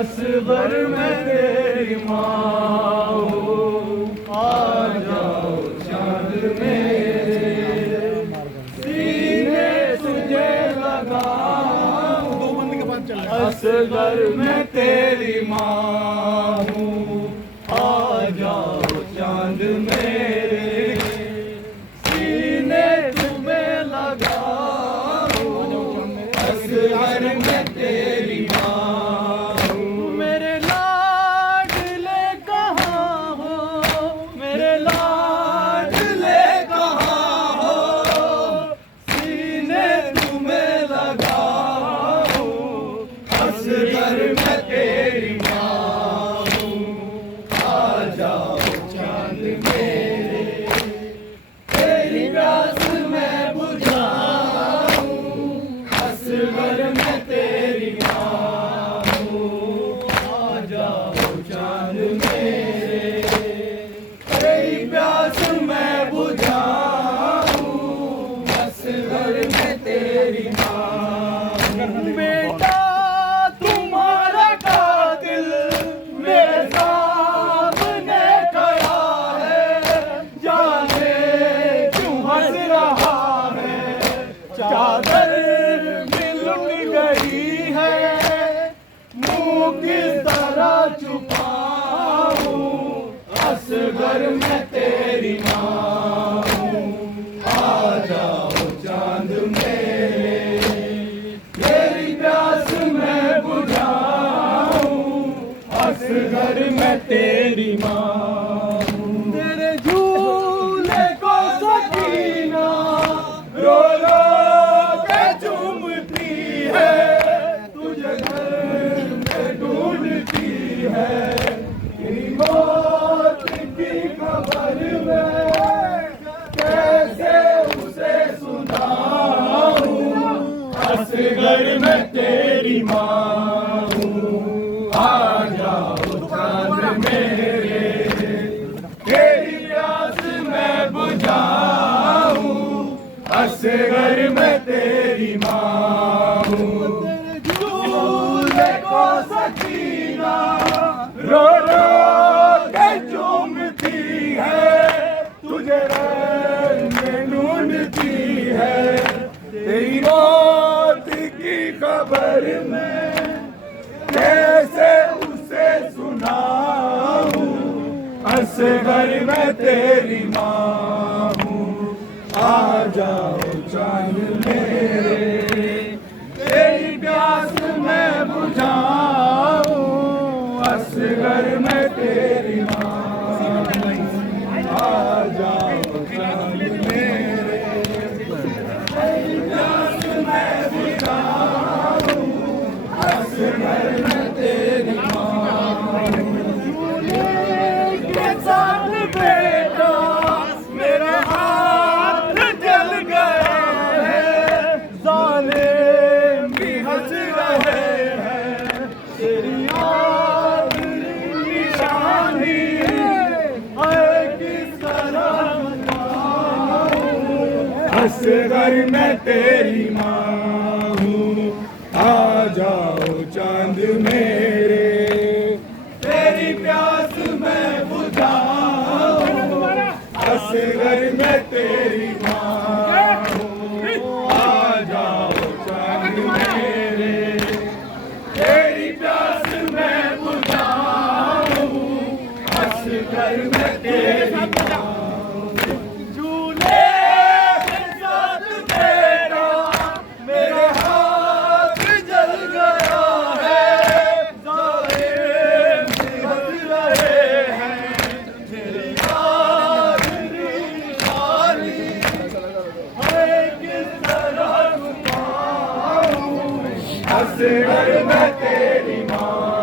असगर मैं तेरी माँ हूँ, आ जाओ चांद मेरे सीने तुझे लगाऊं। असगर मैं तेरी माँ हूँ, आ जाओ चांद मेरे सीने तुम्हें लगाऊं। असगर मैं तेरी माँ हूँ। मेरे लाडले कहाँ हो, मेरे लाडले कहाँ हो, सीने तुम्हें लगाऊं। असगर मैं तेरी माँ हूँ, आ जाओ चांद मेरे तेरी प्यास मैं बुझाऊं। असगर मैं तेरी माँ हूँ, आ जाओ चांद मेरे तेरी प्यास मैं बुझाऊं। असगर मैं तेरी माँ हूँ। बेटा तुम्हारा कातिल मेरे सामने खड़ा है, जाने क्यों हंस रहा है। चादर भी लुट गई है, मुंह किस तरह छुपाऊं। असगर मैं तेरी माँ हूँ, आ जाओ चांद मेरे तेरी प्यास मैं बुझाऊं। असगर मैं तेरी माँ हूँ। तेरे झूले को सकीना रो रो के चूमती है, तुझे घर में ढूंढती है। तेरी मौत की खबर में कैसे उसे सुनाऊं। असगर मैं तेरी माँ हूँ, आ जाओ चांद मेरे तेरी प्यास मैं बुझाऊं। असगर मैं तेरी माँ हूँ। झूले को सकीना रो रो के चूमती है, तुझे रंग में ढूंढती है। तेरी मौत की खबर में कैसे उसे सुनाऊं। असगर मैं तेरी माँ हूँ, आ जाओ चांद मेरे तेरी प्यास मैं बुझाऊं। असगर मैं तेरी माँ हूँ, आ जाओ चांद मेरे तेरी प्यास मैं बुझाऊं। असगर मैं तेरी माँ हूँ। के साथ बेटा मेरे हाथ जल गए हैं, जालिम भी हंस रहे हैं। तेरी आखिरी निशानी है किस तरह बताऊं। असगर मैं तेरी माँ हूँ, आ जाओ चांद मेरे तेरी प्यास मैं बुझाऊं। असगर मैं तेरी माँ हूँ, आ जाओ चांद मेरे तेरी प्यास मैं बुझाऊं। असगर मैं तेरी माँ हूँ। झूले के साथ तेरा मेरे हाथ जल गया है, जालिम भी हंस रहे हैं। तेरी आखिरी निशानी है किस तरह छुपाऊं। असगर मैं तेरी माँ